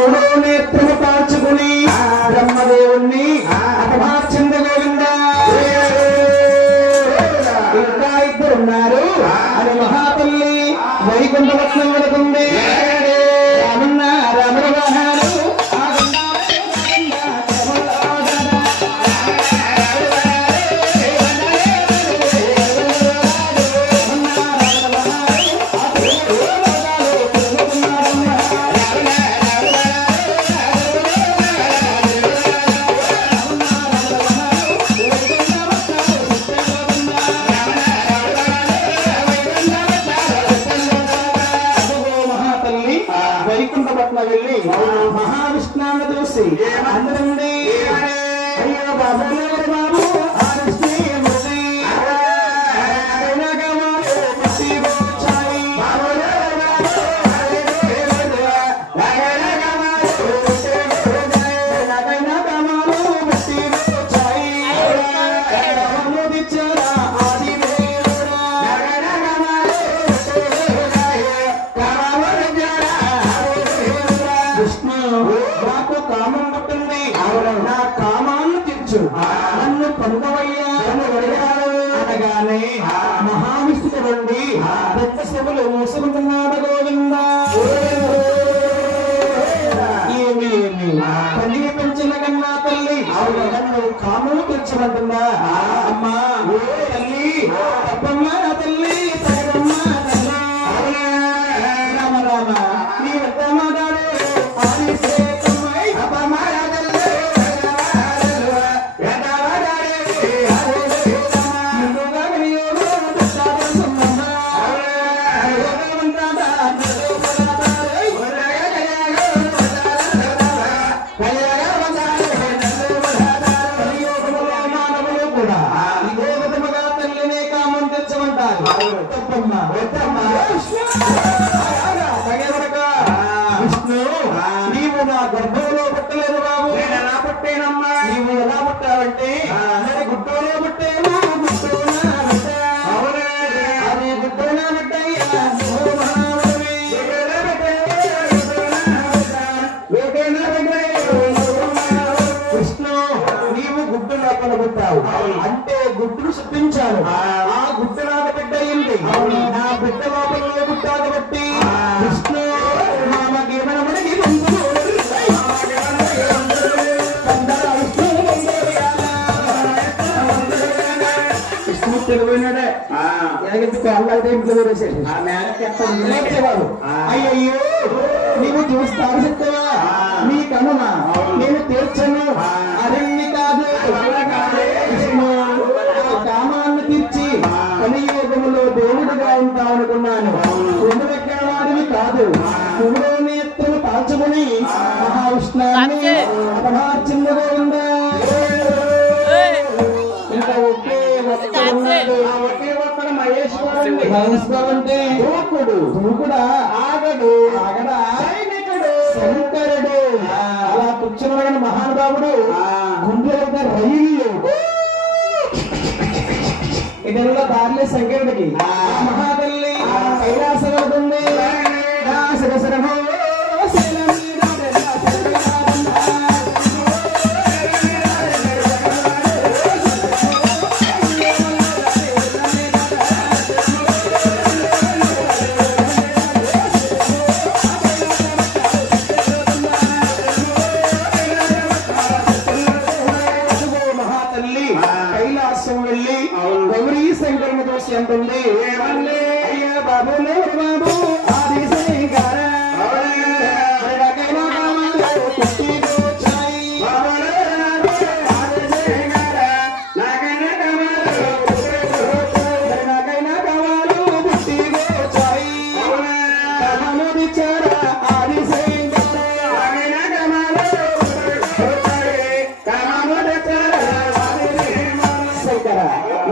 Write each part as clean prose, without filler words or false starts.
మూడో నేత్రము కాల్చుకుని బ్రహ్మదేవుణ్ణి అపమార్చింద గోవింద ఇంకా ఇద్దరున్నారు అని మహాతల్లి వైకుంఠపట్నం వెళుతుంది. రామన్న రాముల వాహనాలు వైకుంఠపట్నం వెళ్ళి మహావిష్ణువుని చూసి అందరండి అయ్యో బాబు బాబు నా కామాన్ని తీర్చు నన్ను పొందవయ్యా అనగానే మహావిష్ణువు నుండి పెద్ద సభలు మూసుకుంటున్నాడు గోవింద. ఏమి పని పెంచిన కన్నా తల్లి నన్ను కామము తీర్చమంటుందా? అమ్మా తల్లి తప్పమ్మ తల్లి తగ్గమ్మ తల్లి రామ రామ నీ వద్దమాడాడు విష్ణు నీవు నా గర్భంలో పుట్టలేదు బాబు. నేను ఎలా పుట్టానమ్మా? నీవు ఎలా పుట్టావంటే నేను గుడ్డోలో పుట్టాను. అది గుడ్డోనా బిడ్డయ్యా విష్ణు నీవు గుడ్డు లోపల పుట్టావు అంటే గుడ్డును సృష్టించాను. ఆ గుడ్డు నాకు బిడ్డ అయింది. నా బిడ్డ లోపల పుట్టావు కాబట్టి విష్ణు తెలివైనాడే అయ్యయ్యో నీవు చూస్తావు చెప్తావా? నీ కనుమ నేను తీర్చను అరణ్య కాదు కామాన్ని తీర్చి కలియుగములో దేవుడిగా ఉంటావు అనుకున్నాను. రెండు దగ్గర వాడిని కాదు. మూడో నేత్రము కాల్చుకుని మహావిష్ణువుని అపమార్చింద గోవింద. ఇంకా ఒకే ఒక్కడ మహేశ్వరుడు అంటే దూకుడా ఆగడు ఆగడా శంకరుడు అలా కూర్చున్న మహానుభావుడు గుండెల రైలు ఇతరుల దారిలే శంకరుడికి మహాతల్లి కైలాసం అవుతుంది. కైలాసం వెళ్ళి గౌరీ శంకరుని చూసి అంటుంది అయ్యా బాబు బాబు ఆది శంకర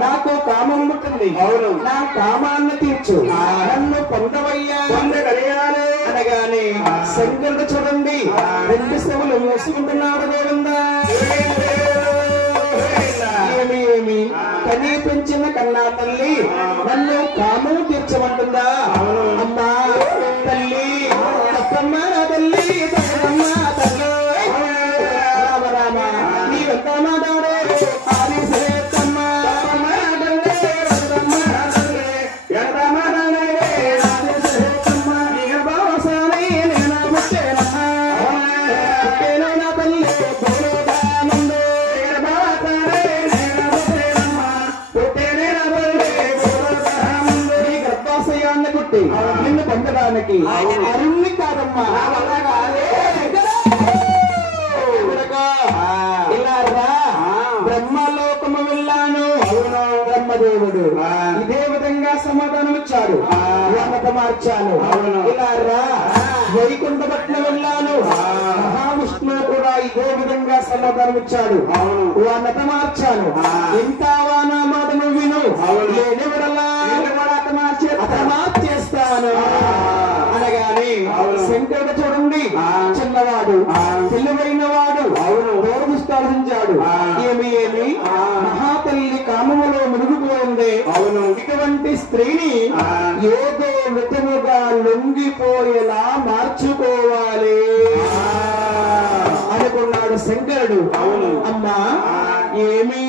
నాకు కామం పుట్టింది. నా కామాన్ని తీర్చు నన్ను పొందవయ్యా పొందగలిగాను అనగానే శంకరుడు చూడండి రెండు శవులు మూసుకుంటున్నాడు గోవింద. ఏమి కనీ పెంచిన కన్నా తల్లి నన్ను కామం తీర్చమంటుందా? అమ్మా తల్లి తప్పమ్మ తల్లి తప్పమ్మ వాడికి అరుణ్ణి కాదమ్మా ఇలా రా బ్రహ్మలోకము వెళ్ళాను బ్రహ్మదేవుడు ఇదే విధంగా సమాధానం ఇచ్చాడు ఉన్నత మార్చాను ఇలా రా వైకుంఠపట్నం వెళ్ళాను మహావిష్ణువు కూడా ఇదే విధంగా సమాధానం ఇచ్చాడు ఉన్నత మార్చాను ఇంతావా నా మాట నువ్వు విను లేనివడలా మార్చేస్తాను అనగానే శంకరుడు చూడండి చిన్నవాడు తెలివైన వాడు దూరముస్తాడు ఏమి మహాతల్లి కామములో మునిగిపోయింది ఇటువంటి స్త్రీని ఏదో విధముగా లొంగిపోయేలా మార్చుకోవాలి అనుకున్నాడు శంకరుడు అమ్మా ఏమి